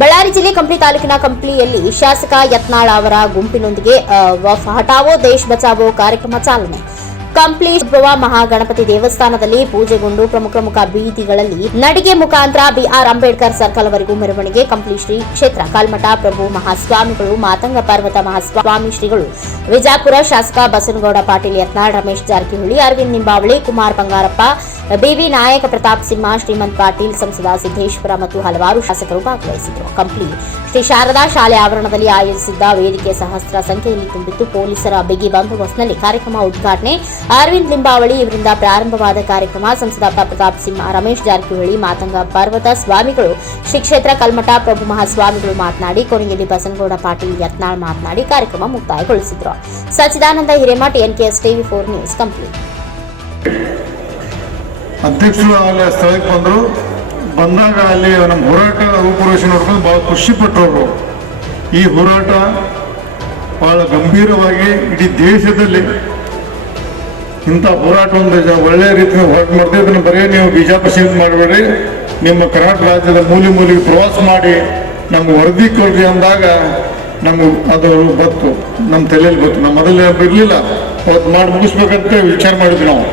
ಬಳ್ಳಾರಿ ಜಿಲ್ಲೆ ಕಂಪ್ಲಿ ತಾಲೂಕಿನ ಕಂಪ್ಲಿಯಲ್ಲಿ ಶಾಸಕ ಯತ್ನಾಳ ಅವರ ಗುಂಪಿನೊಂದಿಗೆ ಹಟಾವೋ ದೇಶ್ ಬಚಾವೋ ಕಾರ್ಯಕ್ರಮ ಚಾಲನೆ. ಕಂಪ್ಲಿ ಶುಭ್ರವ ಮಹಾಗಣಪತಿ ದೇವಸ್ಥಾನದಲ್ಲಿ ಪೂಜೆಗೊಂಡು ಪ್ರಮುಖ ಪ್ರಮುಖ ಬೀದಿಗಳಲ್ಲಿ ನಡಿಗೆ ಮುಖಾಂತರ ಬಿಆರ್ ಅಂಬೇಡ್ಕರ್ ಸರ್ಕಲ್ ವರೆಗೂ ಮೆರವಣಿಗೆ ಕಂಪ್ಲಿ ಶ್ರೀ ಕ್ಷೇತ್ರ ಕಲ್ಮಠ ಪ್ರಭು ಮಹಾಸ್ವಾಮಿಗಳು, ಮಾತಂಗ ಪರ್ವತ ಮಹಾಸ್ವಾಮಿ ಶ್ರೀಗಳು, ವಿಜಾಪುರ ಶಾಸಕ ಬಸನಗೌಡ ಪಾಟೀಲ್ ಯತ್ನಾಳ್, ರಮೇಶ್ ಜಾರಕಿಹೊಳಿ, ಅರವಿಂದ್ ನಿಂಬಾವಳಿ, ಕುಮಾರ್ ಬಂಗಾರಪ್ಪ, ಬಿವಿ ನಾಯಕ ಪ್ರತಾಪ್ ಸಿಂಹ, ಶ್ರೀಮಂತ್ ಪಾಟೀಲ್, ಸಂಸದ ಸಿದ್ದೇಶ್ವರ ಮತ್ತು ಹಲವಾರು ಶಾಸಕರು ಭಾಗವಹಿಸಿದರು ಕಂಪ್ಲಿ ಶ್ರೀ ಶಾರದಾ ಶಾಲೆ ಆವರಣದಲ್ಲಿ ಆಯೋಜಿಸಿದ್ದ ವೇದಿಕೆ ಸಹಸ್ರ ಸಂಖ್ಯೆಯಲ್ಲಿ ತುಂಬಿತ್ತು ಪೊಲೀಸರ ಬಿಗಿ ಬಂದೋಬಸ್ತ್ನಲ್ಲಿ ಕಾರ್ಯಕ್ರಮ ಉದ್ಘಾಟನೆ ಅರವಿಂದ್ ಲಿಂಬಾವಳಿ ಇವರಿಂದ ಪ್ರಾರಂಭವಾದ ಕಾರ್ಯಕ್ರಮ ಸಂಸದ ಪ್ರತಾಪ್ ಸಿಂಹ, ರಮೇಶ್ ಜಾರಕಿಹೊಳಿ, ಮಾತಂಗ ಪರ್ವತ ಸ್ವಾಮಿಗಳು, ಶ್ರೀ ಕ್ಷೇತ್ರ ಕಲ್ಮಠ ಪ್ರಭು ಮಹಾಸ್ವಾಮಿಗಳು ಮಾತನಾಡಿ, ಕೊನೆಯಲ್ಲಿ ಬಸನಗೌಡ ಪಾಟೀಲ್ ಯತ್ನಾಳ್ ಮಾತನಾಡಿ ಕಾರ್ಯಕ್ರಮ ಮುಕ್ತಾಯಗೊಳಿಸಿದರು. Sachchidananda Hiremath NKS TV four news complete ಅಧ್ಯಕ್ಷರು ಅಲ್ಲಿ ಸ್ಥಳಕ್ಕೆ ಬಂದರು. ಬಂದಾಗ ಅಲ್ಲಿ ನಮ್ಮ ಹೋರಾಟ ರೂಪುರೇಷೆ ನೋಡ್ಕೊಂಡು ಭಾಳ ಖುಷಿ ಪಟ್ಟರು ಈ ಹೋರಾಟ ಭಾಳ ಗಂಭೀರವಾಗಿ ಇಡೀ ದೇಶದಲ್ಲಿ ಇಂಥ ಹೋರಾಟ ಒಂದು ಒಳ್ಳೆ ರೀತಿಯಲ್ಲಿ ಹೋರಾಟ ಮಾಡ್ತೀವಿ. ಇದನ್ನು ಬರೀ ನೀವು ಬಿಜಾಪುರ ಸೀಮಿತ ಮಾಡಬೇಡಿ. ನಿಮ್ಮ ಕರ್ನಾಟಕ ರಾಜ್ಯದ ಮೂಲೆ ಮೂಲೆಗೆ ಪ್ರವಾಸ ಮಾಡಿ ನಮ್ಗೆ ವರದಿ ಕೊಡ್ರಿ ಅಂದಾಗ ನಮ್ಗೆ ಅದು ಬತ್ತು ನಮ್ಮ ತಲೆಯಲ್ಲಿ ಬತ್ತು ನಮ್ಮ ಮೊದಲೇ ಇರಲಿಲ್ಲ. ಅವತ್ತು ಮಾಡಿ ಮುಗಿಸ್ಬೇಕಂತ ವಿಚಾರ ಮಾಡಿದ್ವಿ ನಾವು.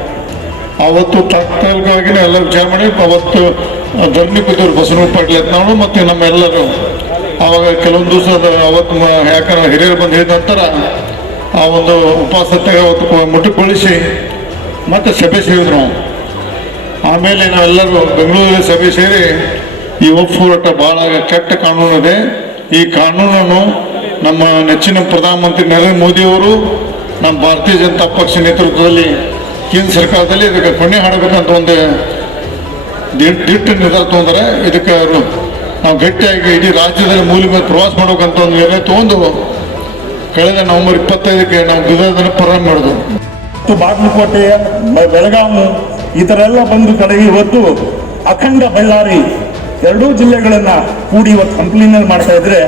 ಅವತ್ತು ತಾತ್ಕಾಲಿಕವಾಗಿ ಎಲ್ಲ ವಿಚಾರ ಮಾಡಿ, ಅವತ್ತು ಧರಣಿ ಕೂತವ್ರು ಬಸವನೂರು ಪಾಟೀಲ್ ನಾವು ಮತ್ತು ನಮ್ಮೆಲ್ಲರೂ. ಆವಾಗ ಕೆಲವೊಂದು ದಿವಸ ಅವತ್ತು ಯಾಕಂದ್ರೆ ಹಿರಿಯರು ಬಂದು ಹೇಳಿದ ನಂತರ ಆ ಒಂದು ಕೊ- ಮುಟ್ಟುಗೊಳಿಸಿ ಮತ್ತೆ ಸಭೆ ಸೇರಿದ್ರು. ಆಮೇಲೆ ನಾವೆಲ್ಲರೂ ಬೆಂಗಳೂರಿನ ಸಭೆ ಸೇರಿ ಈ ಒಪ್ಪು ಹೋರಾಟ ಭಾಳ ಕೆಟ್ಟ ಕಾನೂನು ಇದೆ. ಈ ಕಾನೂನನ್ನು ನಮ್ಮ ನೆಚ್ಚಿನ ಪ್ರಧಾನಮಂತ್ರಿ ನರೇಂದ್ರ ಮೋದಿಯವರು ನಮ್ಮ ಭಾರತೀಯ ಜನತಾ ಪಕ್ಷ ನೇತೃತ್ವದಲ್ಲಿ ಕೇಂದ್ರ ಸರ್ಕಾರದಲ್ಲಿ ಇದಕ್ಕೆ ಕೊನೆ ಹಾಡಬೇಕಂತ ಒಂದು ದಿಟ್ ದಿಟ್ಟ ನಿರ್ಧಾರ ತೊಗೊಂಡ್ರೆ ಇದಕ್ಕೆ ನಾವು ಗಟ್ಟಿಯಾಗಿ ಇಡೀ ರಾಜ್ಯದಲ್ಲಿ ಮೂಲಿ ಮೇಲೆ ಪ್ರವಾಸ ಮಾಡಬೇಕಂತ ಒಂದು ನಿರ್ಣಯ ತೊಗೊಂಡು ಕಳೆದ ನವೆಂಬರ್ ಇಪ್ಪತ್ತೈದಕ್ಕೆ ನಾವು ಗುಜರಾತನ್ನು ಪ್ರಾರಂಭ ಮಾಡಿದ್ವು. ಮತ್ತು ಬಾಗಲಕೋಟೆ ಬ- ಬೆಳಗಾವಿ ಈ ಥರ ಎಲ್ಲ ಬಂದು ಕಡೆಗೆ ಇವತ್ತು ಅಖಂಡ ಬಳ್ಳಾರಿ ಎರಡೂ ಜಿಲ್ಲೆಗಳನ್ನು ಕೂಡಿ ಇವತ್ತು ಕಂಪ್ಲೀನಲ್ಲಿ ಮಾಡ್ತಾ ಇದ್ರೆ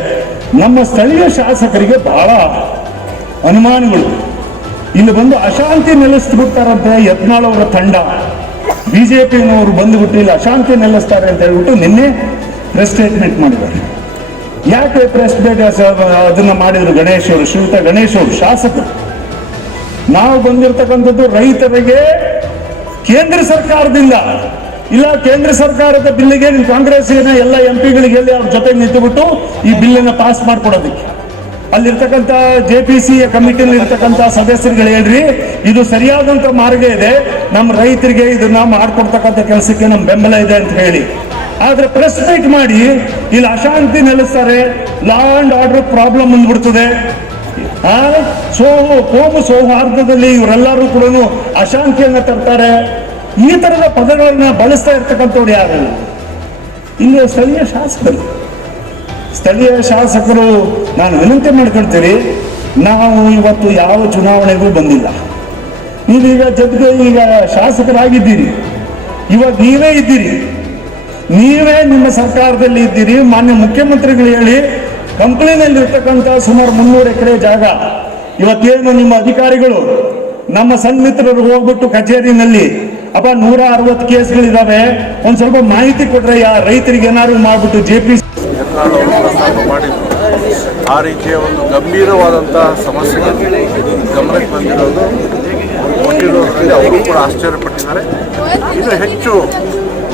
ನಮ್ಮ ಸ್ಥಳೀಯ ಶಾಸಕರಿಗೆ ಬಹಳ ಅನುಮಾನಗಳು. ಇಲ್ಲಿ ಬಂದು ಅಶಾಂತಿ ನೆಲೆಸ್ಬಿಡ್ತಾರಂತೆ ಯತ್ನಾಳ್ ಅವರ ತಂಡ. ಬಿಜೆಪಿನವರು ಬಂದುಬಿಟ್ಟು ಇಲ್ಲಿ ಅಶಾಂತಿ ನೆಲೆಸ್ತಾರೆ ಅಂತ ಹೇಳ್ಬಿಟ್ಟು ನಿನ್ನೆ ಪ್ರೆಸ್ ಸ್ಟೇಟ್ಮೆಂಟ್ ಮಾಡಿದ್ದಾರೆ. ಯಾಕೆ ಪ್ರೆಸ್ ಸ್ಟೇಟ್ ಅದನ್ನ ಮಾಡಿದ್ರು ಗಣೇಶ್ ಅವರು, ಶ್ರೀಯುತ ಗಣೇಶ್ ಅವರು, ಶಾಸಕರು? ನಾವು ಬಂದಿರತಕ್ಕಂಥದ್ದು ರೈತರಿಗೆ ಕೇಂದ್ರ ಸರ್ಕಾರದಿಂದ. ಇಲ್ಲ, ಕೇಂದ್ರ ಸರ್ಕಾರದ ಬಿಲ್ಲಿಗೆ ಕಾಂಗ್ರೆಸ್ಸಿನ ಎಲ್ಲ ಎಂ ಪಿಗಳಿಗೆ ಹೇಳಿ ಅವ್ರ ಜೊತೆ ನಿಂತುಬಿಟ್ಟು ಈ ಬಿಲ್ಲನ್ನು ಪಾಸ್ ಮಾಡ್ಕೊಡೋದಕ್ಕೆ. ಅಲ್ಲಿರ್ತಕ್ಕಂಥ ಜೆ ಪಿ ಸಿ ಕಮಿಟಿಯಲ್ಲಿ ಇರ್ತಕ್ಕಂಥ ಸದಸ್ಯರುಗಳು ಹೇಳ್ರಿ, ಇದು ಸರಿಯಾದಂತ ಮಾರ್ಗ ಇದೆ. ನಮ್ಮ ರೈತರಿಗೆ ಇದನ್ನ ಮಾಡ್ಕೊಡ್ತಕ್ಕಂಥ ಕೆಲಸಕ್ಕೆ ನಮ್ಮ ಬೆಂಬಲ ಇದೆ ಅಂತ ಹೇಳಿ. ಆದ್ರೆ ಪ್ರೆಸ್ ಮೀಟ್ ಮಾಡಿ, ಇಲ್ಲಿ ಅಶಾಂತಿ ನೆಲೆಸ್ತಾರೆ ಲಾ ಅಂಡ್ ಆರ್ಡರ್ ಪ್ರಾಬ್ಲಮ್ ಬಂದ್ಬಿಡ್ತದೆ. ಆ ಸೋ ಕೋಮು ಸೌಹಾರ್ದದಲ್ಲಿ ಇವರೆಲ್ಲರೂ ಕೂಡ ಅಶಾಂತಿಯನ್ನ ತರ್ತಾರೆ. ಈ ತರದ ಪದಗಳನ್ನ ಬಳಸ್ತಾ ಇರ್ತಕ್ಕಂಥವ್ರು ಯಾರು? ಇಲ್ಲಿ ಸ್ಥಳೀಯ ಶಾಸಕರು. ಸ್ಥಳೀಯ ಶಾಸಕರು, ನಾನು ವಿನಂತಿ ಮಾಡ್ಕೊಳ್ತೀರಿ ನಾವು ಇವತ್ತು ಯಾವ ಚುನಾವಣೆಗೂ ಬಂದಿಲ್ಲ. ನೀವೀಗ ಜೊತೆಗೆ ಈಗ ಶಾಸಕರಾಗಿದ್ದೀರಿ. ಇವಾಗ ನೀವೇ ಇದ್ದೀರಿ. ನೀವೇ ನಿಮ್ಮ ಸರ್ಕಾರದಲ್ಲಿ ಇದ್ದೀರಿ. ಮಾನ್ಯ ಮುಖ್ಯಮಂತ್ರಿಗಳು ಹೇಳಿ ಕಂಪ್ನಿನಲ್ಲಿ ಇರ್ತಕ್ಕಂಥ ಸುಮಾರು ಮುನ್ನೂರು ಎಕರೆ ಜಾಗ. ಇವತ್ತೇನು ನಿಮ್ಮ ಅಧಿಕಾರಿಗಳು, ನಮ್ಮ ಸನ್ಮಿತ್ರರು ಹೋಗ್ಬಿಟ್ಟು ಕಚೇರಿನಲ್ಲಿ, ಅಪ್ಪ ನೂರ ಅರವತ್ತು ಕೇಸ್ಗಳಿದಾವೆ. ಒಂದ್ ಸ್ವಲ್ಪ ಮಾಹಿತಿ ಕೊಟ್ರೆ ಯಾ ರೈತರಿಗೆ ಏನಾದ್ರು ಮಾಡ್ಬಿಟ್ಟು ಜೆ ಪಿ ಆ ರೀತಿಯ ಒಂದು ಗಂಭೀರವಾದಂಥ ಸಮಸ್ಯೆಗಳು ಗಮನಕ್ಕೆ ಬಂದಿರೋದು. ಅವರು ಕೂಡ ಆಶ್ಚರ್ಯಪಟ್ಟಿದ್ದಾರೆ. ಇದು ಹೆಚ್ಚು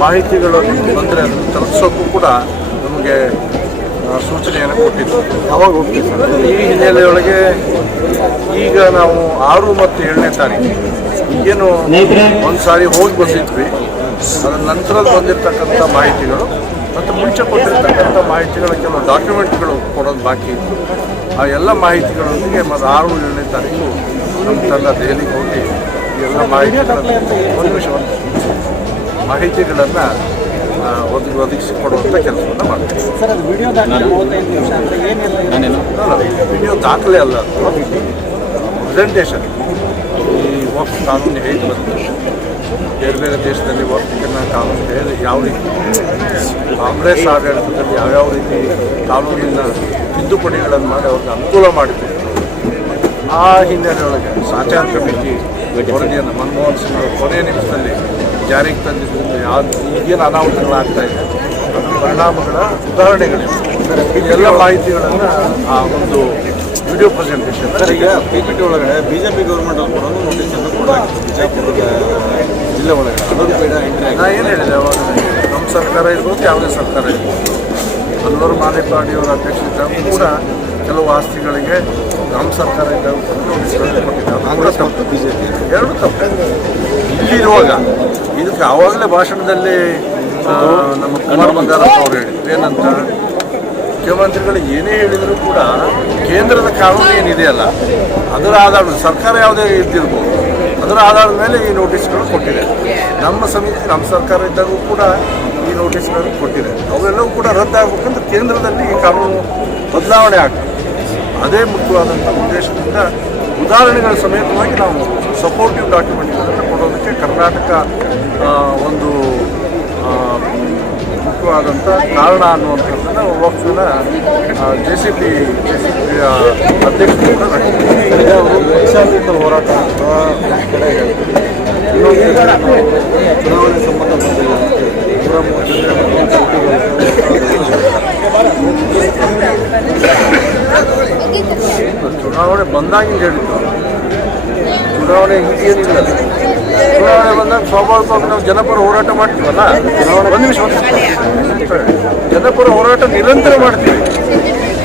ಮಾಹಿತಿಗಳು ಬಂದರೆ ಅದನ್ನು ತಲುಪಿಸೋಕ್ಕೂ ಕೂಡ ನಮಗೆ ಸೂಚನೆಯನ್ನು ಕೊಟ್ಟಿತ್ತು ಅವಾಗ ಹೋಗ್ತೀವಿ ಈ ಹಿನ್ನೆಲೆಯೊಳಗೆ ಈಗ ನಾವು ಆರು ಮತ್ತು ಏಳನೇ ತಾರೀಕು. ಏನು ಒಂದು ಸಾರಿ ಹೋಗಿ ಬಂದಿದ್ವಿ. ಅದರ ನಂತರ ಬಂದಿರತಕ್ಕಂಥ ಮಾಹಿತಿಗಳು ಮತ್ತು ಮುಂಚೆ ಕೊಟ್ಟಿರ್ತಕ್ಕಂಥ ಮಾಹಿತಿಗಳ ಕೆಲವು ಡಾಕ್ಯುಮೆಂಟ್ಗಳು ಕೊಡೋದು ಬಾಕಿ ಇತ್ತು. ಆ ಎಲ್ಲ ಮಾಹಿತಿಗಳೊಂದಿಗೆ ಮತ್ತು ಆರು ಏಳನೇ ತಾರೀಕು ನಮ್ಮ ತಂಡ ದೆಹಲಿಗೆ ಹೋಗಿ ಎಲ್ಲ ಮಾಹಿತಿಗಳನ್ನು ಒಂದು. ಮಾಹಿತಿಗಳನ್ನು ಒದಗಿ ಒದಗಿಸಿಕೊಡುವಂಥ ಕೆಲಸವನ್ನು ಮಾಡ್ತೀವಿ. ವಿಡಿಯೋ ದಾಖಲೆ ಅಲ್ಲ ವಿಡಿಯೋ ದಾಖಲೆ ಅಲ್ಲ ಅದು ಪ್ರೆಸೆಂಟೇಷನ್ ಈ ವಕ್ಫ್ ಕಾನೂನು ಹೇಗೆ ಬಂತು? ಬೇರೆ ಬೇರೆ ದೇಶದಲ್ಲಿ ವಕ್ಫಿನ ಕಾನೂನು ಹೇಗೆ ಯಾವ ರೀತಿ? ಕಾಂಗ್ರೆಸ್ ಆಡಳಿತದಲ್ಲಿ ಯಾವ್ಯಾವ ರೀತಿ ಕಾನೂನಿನ ತಿದ್ದುಪಡಿಗಳನ್ನು ಮಾಡಿ ಅವ್ರಿಗೆ ಅನುಕೂಲ ಮಾಡಿದ್ರು. ಆ ಹಿನ್ನೆಲೆಯೊಳಗೆ ಸಾಚಾರ ಕಮಿಟಿ ವರದಿಯನ್ನು ಮನಮೋಹನ್ ಸಿಂಗ್ ಅವರು ಕೊನೆಯ ನಿಮಿಷದಲ್ಲಿ ಜಾರಿಗೆ ತಂದಿದ್ದರಿಂದ ಯಾವ ಈಗೇನು ಅನಾಹುತಗಳಾಗ್ತಾ ಇದೆ. ಅದರ ಪರಿಣಾಮಗಳ ಉದಾಹರಣೆಗಳಿವೆ. ಎಲ್ಲ ಮಾಹಿತಿಗಳನ್ನು ಆ ಒಂದು ವಿಡಿಯೋ ಪ್ರೆಸೆಂಟೇಷನ್ ಈಗ ಪಿ ಒಳಗಡೆ ಬಿ ಒಳಗಡೆ ಪಿ ಗೌರ್ಮೆಂಟ್ ಅವ್ರು ಕೊಡೋದು ನೋಟಿಸ್ ಅನ್ನು ಕೂಡ ಬಿಜಾಪುರದ ಜಿಲ್ಲೆ ಒಳಗಡೆ. ಅದೊಂದು ಬೇಡ ಎಂಟ್ರಿ ನಾ ಏನು ಹೇಳಿದೆ ಅವಾಗ? ನಮ್ಮ ಸರ್ಕಾರ ಇರ್ಬೋದು ಯಾವುದೇ ಸರ್ಕಾರ ಇರ್ಬೋದು. ಅಲ್ಲೂರು ಮಾನೇಪಾಡಿಯವರ ಅಧ್ಯಕ್ಷತೆ ಕೂಡ ಕೆಲವು ಆಸ್ತಿಗಳಿಗೆ ನಮ್ಮ ಸರ್ಕಾರ ಇದ್ದಾಗ ಕೂಡ ನೋಟಿಸ್ಗಳನ್ನು ಕೊಟ್ಟಿದ್ದಾರೆ ಅದು ಬಿ ಜೆ ಪಿ ಎರಡು ತಪ್ಪು. ಇಲ್ಲಿರುವಾಗ ಇದಕ್ಕೆ ಆವಾಗಲೇ ಭಾಷಣದಲ್ಲಿ ನಮ್ಮ ಕುಮಾರ್ ಬಂಗಾರಪ್ಪ ಅವರು ಹೇಳಿದ್ರು. ಏನಂತ? ಮುಖ್ಯಮಂತ್ರಿಗಳು ಏನೇ ಹೇಳಿದರೂ ಕೂಡ ಕೇಂದ್ರದ ಕಾನೂನು ಏನಿದೆಯಲ್ಲ ಅದರ ಆಧಾರದ ಸರ್ಕಾರ ಯಾವುದೇ ಇದ್ದಿರ್ಬೋದು ಅದರ ಆಧಾರದ ಮೇಲೆ ಈ ನೋಟಿಸ್ಗಳು ಕೊಟ್ಟಿದೆ. ನಮ್ಮ ಸಮಿತಿ ನಮ್ಮ ಸರ್ಕಾರ ಇದ್ದಾಗೂ ಕೂಡ ಈ ನೋಟಿಸ್ಗಳನ್ನು ಕೊಟ್ಟಿದೆ. ಅವೆಲ್ಲವೂ ಕೂಡ ರದ್ದಾಗಬೇಕಂದ್ರೆ ಕೇಂದ್ರದಲ್ಲಿ ಈ ಕಾನೂನು ಬದಲಾವಣೆ ಆಗ್ತದೆ ಅದೇ ಮುಖ್ಯವಾದಂಥ ಉದ್ದೇಶದಿಂದ ಉದಾಹರಣೆಗಳ ಸಮೇತವಾಗಿ ನಾವು ಸಪೋರ್ಟಿವ್ ಡಾಕ್ಯುಮೆಂಟ್ಗಳನ್ನು ಕೊಡೋದಕ್ಕೆ ಕರ್ನಾಟಕ ಒಂದು ಮುಖ್ಯವಾದಂಥ ಕಾರಣ ಅನ್ನುವಂಥದ್ದನ್ನು ವಕ್ಫಿನ J C P J C P ಅಧ್ಯಕ್ಷರು ಕೂಡ. ಅವರು ಪಕ್ಷಾತೀತ ಹೋರಾಟ ಅಂತ ಕಡೆ ಚುನಾವಣೆ ಸಂಬಂಧ ಬಂದಿಲ್ಲ ನೂರ ಮೂವತ್ತೈದು ಚುನಾವಣೆ ಬಂದಾಗಿಂದ ಹೇಳಿದ್ದು ಚುನಾವಣೆ ಹಿಂಗೇನಿಲ್ಲ ಚುನಾವಣೆ ಬಂದಾಗ ಸ್ವಾಭಾವಿಕವಾಗಿ ನಾವು ಜನಪರ ಹೋರಾಟ ಮಾಡ್ತೀವಲ್ಲ? ಒಂದು ನಿಮಿಷ. ಜನಪರ ಹೋರಾಟ ನಿರಂತರ ಮಾಡ್ತೀವಿ.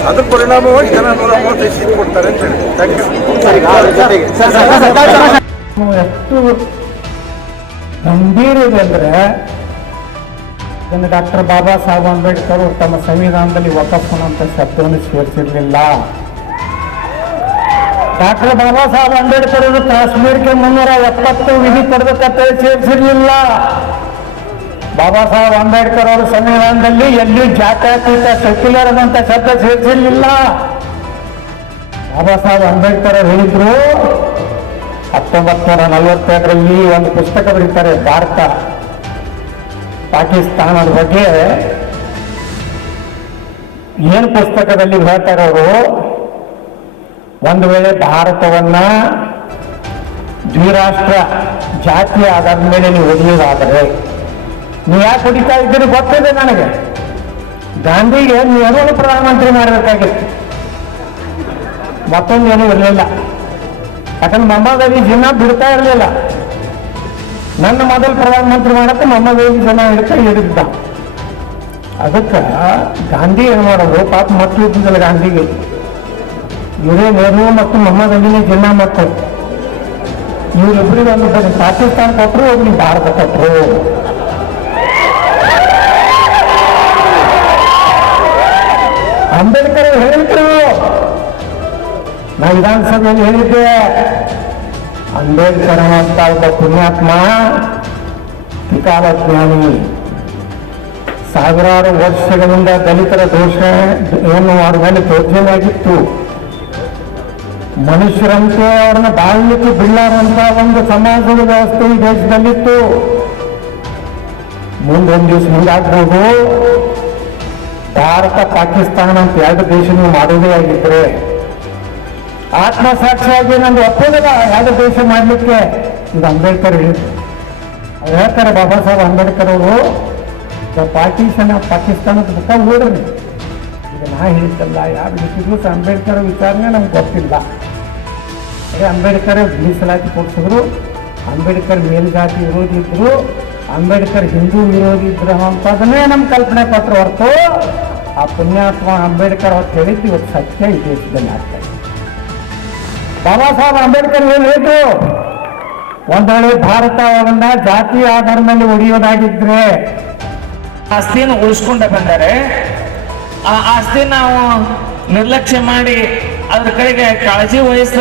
ಅದ್ರ ಪರಿಣಾಮವಾಗಿ ಜನ ನೂರ ಮೂವತ್ತೈದು ಸೀಟ್ ಕೊಡ್ತಾರೆ ಅಂತ ಹೇಳಿ. ಎಷ್ಟು ಗಂಭೀರ ಇದೆ ಅಂದ್ರೆ ಇದನ್ನು ಡಾಕ್ಟರ್ ಬಾಬಾ ಸಾಹೇಬ್ ಅಂಬೇಡ್ಕರ್ ತಮ್ಮ ಸಂವಿಧಾನದಲ್ಲಿ ವಕಫ್ ಅನ್ನುವಂಥ ಶಬ್ದವನ್ನು ಸೇರಿಸಿರ್ಲಿಲ್ಲ. ಡಾಕ್ಟರ್ ಬಾಬಾ ಸಾಹೇಬ್ ಅಂಬೇಡ್ಕರ್ ಅವರು ಕಾಶ್ಮೀರಕ್ಕೆ ಮುನ್ನೂರ ಎಪ್ಪತ್ತು ವಿಧಿ ಕೊಡಬೇಕಂತ ಸೇರಿಸಿರ್ಲಿಲ್ಲ ಬಾಬಾ ಸಾಹೇಬ್ ಅಂಬೇಡ್ಕರ್ ಅವರು ಸಂವಿಧಾನದಲ್ಲಿ ಎಲ್ಲಿ ಜಾತ್ಯತೀತ ಸೆಕ್ಯುಲರ್ ಅಂತ ಶಬ್ದ ಸೇರಿಸಿರ್ಲಿಲ್ಲ ಬಾಬಾ ಸಾಹೇಬ್ ಅಂಬೇಡ್ಕರ್ ಅವರು ಹೇಳಿದ್ರು ಹತ್ತೊಂಬತ್ತು ನೂರ ನಲವತ್ತೆರಡರಲ್ಲಿ ಒಂದು ಪುಸ್ತಕ ಬರೀತಾರೆ, ಭಾರತ, ಪಾಕಿಸ್ತಾನದ ಬಗ್ಗೆ. ಏನು ಪುಸ್ತಕದಲ್ಲಿ ಹೇಳ್ತಾರೆ ಅವರು ಒಂದು ವೇಳೆ ಭಾರತವನ್ನ ದ್ವಿರಾಷ್ಟ್ರ ಜಾತಿ ಆಧಾರದ ಮೇಲೆ ನೀವು ಒಡೆಯೋದಾದರೆ ನೀವು ಯಾಕೆ ಹೊಡಿತಾ ಇದ್ದೀರಿ ಗೊತ್ತಿದೆ ನನಗೆ? ಗಾಂಧಿಗೆ ನೀವು ಪ್ರಧಾನಮಂತ್ರಿ ಮಾಡಬೇಕಾಗಿತ್ತು? ಮತ್ತೊಂದೇನೂ ಇರಲಿಲ್ಲ. ಯಾಕಂದ್ರೆ ಮೊಹಮ್ಮದ್ ಜನ ಬಿಡ್ತಾ ಇರಲಿಲ್ಲ. ನನ್ನ ಮೊದಲು ಪ್ರಧಾನಮಂತ್ರಿ ಮಾಡಕ್ಕೆ ಮೊಹಮ್ಮದ್ ಜನ ಹಿಡ್ತಾ ಹಿಡಿದ್ದ ಅದಕ್ಕೆ ಗಾಂಧಿ ಏನು ಮಾಡೋದು? ಪಾಪ ಮಕ್ಕಳು ಇದ್ದಿದ್ದಲ್ಲ ಗಾಂಧಿಗೆ ಇವರೇ ನೆಹರು ಮತ್ತು ಮೊಹಮ್ಮದ್ ಅಲಿನೇ ಜಿನ್ನಾ ಮಕ್ಕಳು ಇವರಿಬ್ಬರಿಗೆ ಒಂದು ಪಾಕಿಸ್ತಾನ ಕೊಟ್ಟರು ಒಬ್ಬರಿಗೆ ಭಾರತ ಕೊಟ್ಟರು ಅಂಬೇಡ್ಕರ್ ಹೇಳಿದ್ರು. ನಾ ವಿಧಾನಸಭೆಯಲ್ಲಿ ಹೇಳಿದ್ದೆ. ಅಂಬೇಡ್ಕರ್ ಅಂತ ಒಬ್ಬ ಪುಣ್ಯಾತ್ಮ ತ್ರಿಕಾಲ ಸಾವಿರಾರು ವರ್ಷಗಳಿಂದ ದಲಿತರ ದೋಷ, ಏನು ಅವ್ರ ಮೇಲೆ ದೌರ್ಜನ್ಯ ಆಗಿತ್ತು. ಮನುಷ್ಯರಂತೆ ಅವ್ರನ್ನ ಬಾಳ್ಲಿಕ್ಕೆ ಬಿಡಲಾರಂತ ಒಂದು ಸಮಾಜದ ವ್ಯವಸ್ಥೆ ಈ ದೇಶದಲ್ಲಿತ್ತು. ಮುಂದೊಂದು ದಿವಸ ಮುಂದಾಗ್ಬೋದು ಭಾರತ, ಪಾಕಿಸ್ತಾನ ಅಂತ ಎರಡು ದೇಶ ನೀವು ಮಾಡೋದೇ ಆಗಿದ್ರೆ ಆತ್ಮಸಾಕ್ಷಿಯಾಗಿ ನಂದು ಒಪ್ಪೋದಿಲ್ಲ ಎರಡು ದೇಶ ಮಾಡಲಿಕ್ಕೆ. ಇದು ಅಂಬೇಡ್ಕರ್ ಹೇಳಿದ್ರು ಹೇಳ್ತಾರೆ, ಬಾಬಾ ಸಾಹೇಬ್ ಅಂಬೇಡ್ಕರ್ ಅವರು ಪಾಕಿಸ್ತಾನ, ಪಾಕಿಸ್ತಾನದ ಮುಖ ಹೋದ್ರಿ ಈಗ ನಾ ಹೇಳ್ತಲ್ಲ, ಯಾರು ಬಿಟ್ಟಿದ್ರು ಅಂಬೇಡ್ಕರ್ ವಿಚಾರನೆ ನಮ್ಗೆ ಗೊತ್ತಿಲ್ಲ. ಅಂಬೇಡ್ಕರ್ ಮೀಸಲಾತಿ ಕೊಡಿಸಿದ್ರು. ಅಂಬೇಡ್ಕರ್ ಮೇಲ್ಜಾತಿ ವಿರೋಧಿ ಇದ್ರು. ಅಂಬೇಡ್ಕರ್ ಹಿಂದೂ ವಿರೋಧಿ ಇದ್ರು ಅಂತದನ್ನೇ ನಮ್ಮ ಕಲ್ಪನೆ ಪತ್ರ ಹೊರತು ಆ ಪುಣ್ಯಾತ್ಮ ಅಂಬೇಡ್ಕರ್ ಅವತ್ತು ಹೇಳಿದ್ದು ಇವತ್ತು ಸತ್ಯ ಈ ದೇಶದಲ್ಲಿ ಆಗ್ತಾ ಇದೆ ಬಾಬಾ ಸಾಹೇಬ್ ಅಂಬೇಡ್ಕರ್ ಏನು ಹೇಳಿದ್ರು? ಒಂದ್ ವೇಳೆ ಭಾರತ ಅವರನ್ನ ಜಾತಿ ಆಧಾರದ ಮೇಲೆ ಉಳಿಯೋದಾಗಿದ್ರೆ ಆಸ್ತಿಯನ್ನು ಉಳಿಸ್ಕೊಂಡ ಬಂದರೆ. ಆ ಆಸ್ತಿ ನಾವು ನಿರ್ಲಕ್ಷ್ಯ ಮಾಡಿ ಅದ್ರ ಕಡೆಗೆ ಕಾಳಜಿ ವಹಿಸ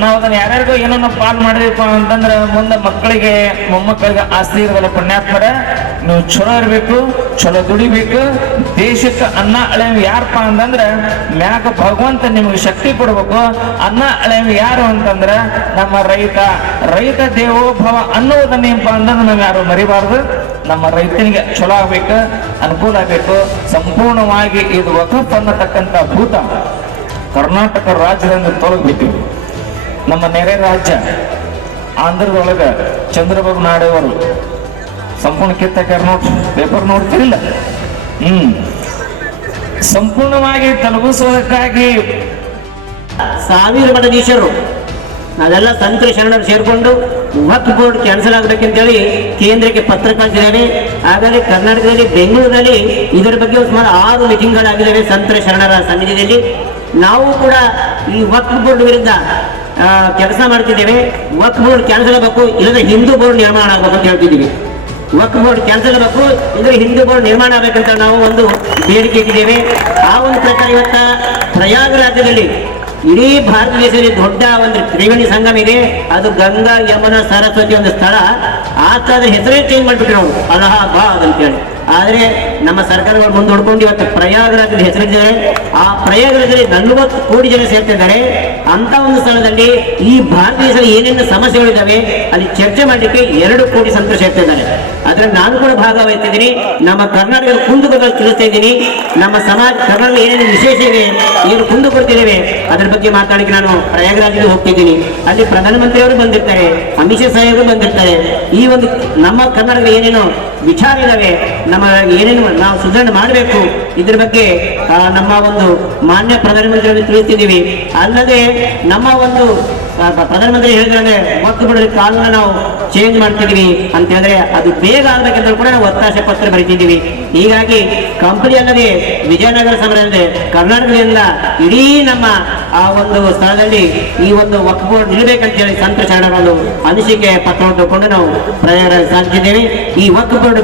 ನಾವು ಅದನ್ನ ಯಾರ್ಯಾರಿಗೂ ಏನೋ ಪಾಲ್ ಮಾಡಿದೀಪ ಅಂತಂದ್ರೆ ಮುಂದೆ ಮಕ್ಕಳಿಗೆ ಮೊಮ್ಮಕ್ಕಳಿಗೆ ಆಸ್ತಿ ಇರೋದಲ್ಲ ಪುಣ್ಯಾತ್ಮರ, ನೀವು ಚಲೋ ಇರಬೇಕು ಚಲೋ ದುಡಿಬೇಕು, ದೇಶಕ್ಕೆ ಅನ್ನ ಅಳೆಯವ್ ಯಾರಪ್ಪ ಅಂತಂದ್ರೆ ಮ್ಯಾಗ ಭಗವಂತ ನಿಮಗೆ ಶಕ್ತಿ ಕೊಡ್ಬೇಕು. ಅನ್ನ ಅಳೆಯವ್ ಯಾರು ಅಂತಂದ್ರೆ ನಮ್ಮ ರೈತ. ರೈತ ದೇವೋಭವ ಅನ್ನುವುದನ್ನೇನಪ್ಪ ಅಂತಂದ್ರೆ ನಾವು ಯಾರು ಮರಿಬಾರ್ದು. ನಮ್ಮ ರೈತನಿಗೆ ಚಲೋ ಆಗ್ಬೇಕು, ಅನುಕೂಲ ಆಗ್ಬೇಕು. ಸಂಪೂರ್ಣವಾಗಿ ಇದು ವಕಫ್ ಅನ್ನತಕ್ಕಂಥ ಭೂತ ಕರ್ನಾಟಕ ರಾಜ್ಯದಿಂದ ತೊಲಗ್ಬಿಟ್ಟಿವಿ ನಮ್ಮ ನೆರೆ ರಾಜ್ಯ ಆಂಧ್ರದೊಳಗೆ ಚಂದ್ರಬಾಬು ನಾಯ್ಡು ಅವರು ಸಂಪೂರ್ಣ ಕಿತ್ತಾಕ್ಯಾರ ನೋಡಿ ಪೇಪರ್ ನೋಡ್ತಿರಲಿಲ್ಲ. ಹ್ಮ್. ಸಂಪೂರ್ಣವಾಗಿ ತಲುಪಿಸುವುದಕ್ಕಾಗಿ ಸಾವಿರ ಮಠದೀಶರು ನಾವೆಲ್ಲ ಸಂತರ ಶರಣರು ಸೇರಿಕೊಂಡು ವಕ್ ಬೋರ್ಡ್ ಕ್ಯಾನ್ಸಲ್ ಆಗಬೇಕಂತೇಳಿ ಕೇಂದ್ರಕ್ಕೆ ಪತ್ರ ಕಳಿಸಿದ್ದಾರೆ ಹಾಗಾಗಿ ಕರ್ನಾಟಕದಲ್ಲಿ ಬೆಂಗಳೂರಿನಲ್ಲಿ ಇದರ ಬಗ್ಗೆ ಸುಮಾರು ಆರು ಮೀಟಿಂಗ್ಗಳಾಗಿದ್ದಾವೆ ಸಂತರ ಶರಣರ ಸನ್ನಿಧಿಯಲ್ಲಿ. ನಾವು ಕೂಡ ಈ ವಕ್ ಬೋರ್ಡ್ ವಿರುದ್ಧ ಕೆಲಸ ಮಾಡ್ತಿದ್ದೇವೆ. ವಕ್ ಬೋರ್ಡ್ ಕ್ಯಾನ್ಸಲ್ ಆಗಬೇಕು ಇಲ್ಲದ ಹಿಂದೂ ಬೋರ್ಡ್ ನಿರ್ಮಾಣ ಆಗಬೇಕು ಅಂತ ಹೇಳ್ತಿದ್ದೀವಿ. ವಕ್ ಬೋರ್ಡ್ ಕ್ಯಾನ್ಸಲ್ ಆಗಬೇಕು ಇಲ್ಲದ ಹಿಂದೂ ಬೋರ್ಡ್ ನಿರ್ಮಾಣ ಆಗಬೇಕಂತ ನಾವು ಒಂದು ಬೇಡಿಕೆ ಇಟ್ಟಿದ್ದೇವೆ. ಆ ಒಂದು ಪ್ರಕಾರ ಇವತ್ತ ಪ್ರಯಾಗರಾಜ್ಯದಲ್ಲಿ ಇಡೀ ಭಾರತ ದೇಶದಲ್ಲಿ ದೊಡ್ಡ ಒಂದು ತ್ರಿವೇಣಿ ಸಂಗಮ ಇದೆ. ಅದು ಗಂಗಾ ಯಮುನಾ ಸರಸ್ವತಿ ಒಂದು ಸ್ಥಳ. ಆ ಸ್ಥಳದ ಹೆಸರೇ ಚೇಂಜ್ ಮಾಡಿಬಿಟ್ರು ಅವರು. ಅಲಹಾಬಾದ್ ಅಂತೇಳಿ. ಆದ್ರೆ ನಮ್ಮ ಸರ್ಕಾರಗಳು ಮುಂದೊಡ್ಕೊಂಡು ಇವತ್ತು ಪ್ರಯಾಗರಾಜದ ಹೆಸರಿದ್ದಾರೆ. ಆ ಪ್ರಯಾಗರಾಜದಲ್ಲಿ ನಲವತ್ತು ಕೋಟಿ ಜನ ಸೇರ್ತಿದ್ದಾರೆ. ಅಂತ ಒಂದು ಸ್ಥಳದಲ್ಲಿ ಈ ಭಾರತ ದೇಶದಲ್ಲಿ ಏನೇನು ಸಮಸ್ಯೆಗಳಿದ್ದಾವೆ ಅಲ್ಲಿ ಚರ್ಚೆ ಮಾಡಲಿಕ್ಕೆ ಎರಡು ಕೋಟಿ ಸಂತರು ಸೇರ್ತಿದ್ದಾರೆ ಅದ್ರಲ್ಲಿ ನಾನು ಕೂಡ ಭಾಗವಹಿಸ್ತಿದ್ದೀನಿ ನಮ್ಮ ಕರ್ನಾಟಕದ ಕುಂದುಕೊರತೆ ತಿಳಿಸ್ತಾ ಇದ್ದೀನಿ. ನಮ್ಮ ಸಮಾಜ ಕರ್ನಾಟಕ ಏನೇನು ವಿಶೇಷ ಇದೆ ಏನು ಕುಂದು ಕೊಡ್ತಿದ್ದೇವೆ ಅದ್ರ ಬಗ್ಗೆ ಮಾತಾಡಲಿಕ್ಕೆ ನಾನು ಪ್ರಯಾಗರಾಜಿಗೆ ಹೋಗ್ತಿದ್ದೀನಿ ಅಲ್ಲಿ ಪ್ರಧಾನಮಂತ್ರಿಯವರು ಬಂದಿರ್ತಾರೆ, ಅಮಿತ್ ಶಾ ಸಾಹೇಬರು ಬಂದಿರ್ತಾರೆ. ಈ ಒಂದು ನಮ್ಮ ಕರ್ನಾಟಕದ ಏನೇನು ವಿಚಾರ ಇದಾವೆ ನಮ್ಮ ಏನೇನು ನಾವು ಸುಧಾರಣೆ ಮಾಡಬೇಕು, ಇದ್ರ ಬಗ್ಗೆ ನಮ್ಮ ಒಂದು ಮಾನ್ಯ ಪ್ರಧಾನಮಂತ್ರಿ ತಿಳಿಸಿದ್ದೀವಿ ಅಲ್ಲದೆ ನಮ್ಮ ಒಂದು ಪ್ರಧಾನಮಂತ್ರಿ ಹೇಳಿದ್ರೆ ಮತ್ತು ಬಿಡೋದ್ರೆ ಕಾನೂನು ನಾವು ಚೇಂಜ್ ಮಾಡ್ತಿದೀವಿ ಅಂತ ಹೇಳಿದ್ರೆ ಅದು ಬೇಗ ಆಗ್ಬೇಕಂತ ಕೂಡ ನಾವು ಒತ್ತಾಸೆ ಪತ್ರ ಬರೀತಿದ್ದೀವಿ. ಹೀಗಾಗಿ ಕಂಪನಿ ಅಲ್ಲದೆ, ವಿಜಯನಗರ ಸಮರದಲ್ಲಿ ಕರ್ನಾಟಕದಿಂದ ಇಡೀ ನಮ್ಮ, ಆ, ಒಂದು ಸ್ಥಳದಲ್ಲಿ ಈ ಒಂದು ಬೋರ್ಡ್ ನಿಲ್ಲಬೇಕಂತ ಹೇಳಿ ಸಂತ ಶರಣರ ಅನಿಸಿಕೆ ಪತ್ರವನ್ನು ತಗೊಂಡು ನಾವು ಪ್ರಯಾಣ ಸಾಧಿಸಿದ್ದೇವೆ. ಈ ಬೋರ್ಡ್